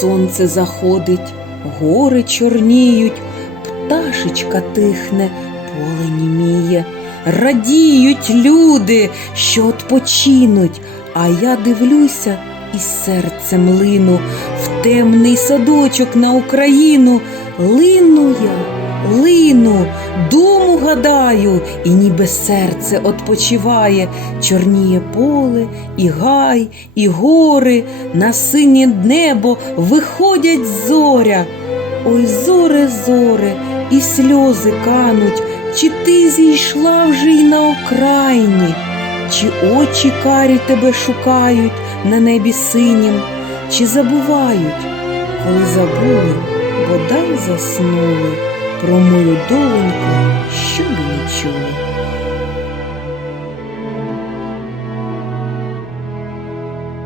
сонце заходить, гори чорніють, пташечка тихне, поле німіє. Радіють люди, що odpoчинуть, а я дивлюся і серцем лину в темний садочок на Україну. Лину я, лину, гадаю, і ніби серце odpoчиває, чорніє поле, і гай, і гори, на синє небо виходять зоря. Ой, зоре, зоре, і сльози кануть, чи ти зійшла вже й на окраїні, чи очі карі тебе шукають на небі синім, чи забувають, коли забули, бодай заснули про мою доленьку, щоб нічого.